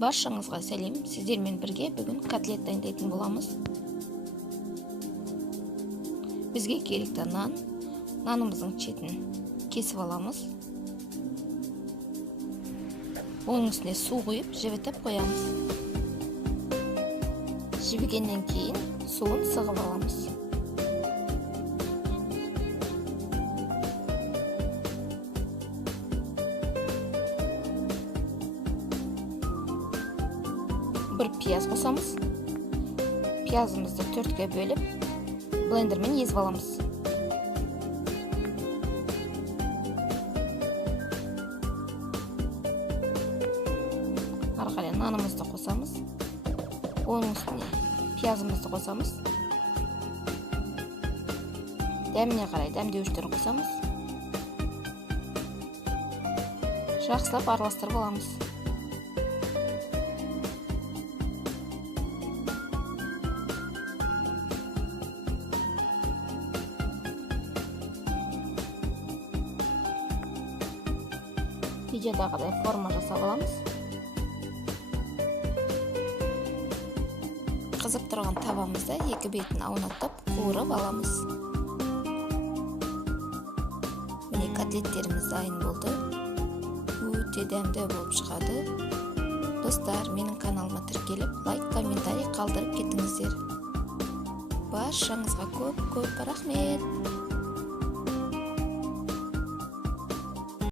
Баршаңызға сәлем. Сіздермен бірге бүгін котлет дайындайтын боламыз. Бізге керекті нан. Нанымыздың шетін кесіп аламыз. Оның үстіне су құйып, жібітіп қоямыз. Жібігеннен кейін суын сығып аламыз. Bir piyaz қосамыз. Пиязымызды төртке бөліп, блендермен езіп аламыз. Ары қарай нанымызды қосамыз. Оның үстіне пиязымызды қосамыз. Дәміне қарай дәмдеуіштер қосамыз. Жақсылап араластырып аламыз. Видеодағыдай форма жасап аламыз. Қызып тұрған табамызда екі бетін аунатып қуырып аламыз. Міне котлеттеріміз дайын болды. Өте дәмді болып шығады. Достар, менің каналыма тіркеліп, лайк, комментарий қалдырып кетіңіздер. Баршаңызға көп рахмет.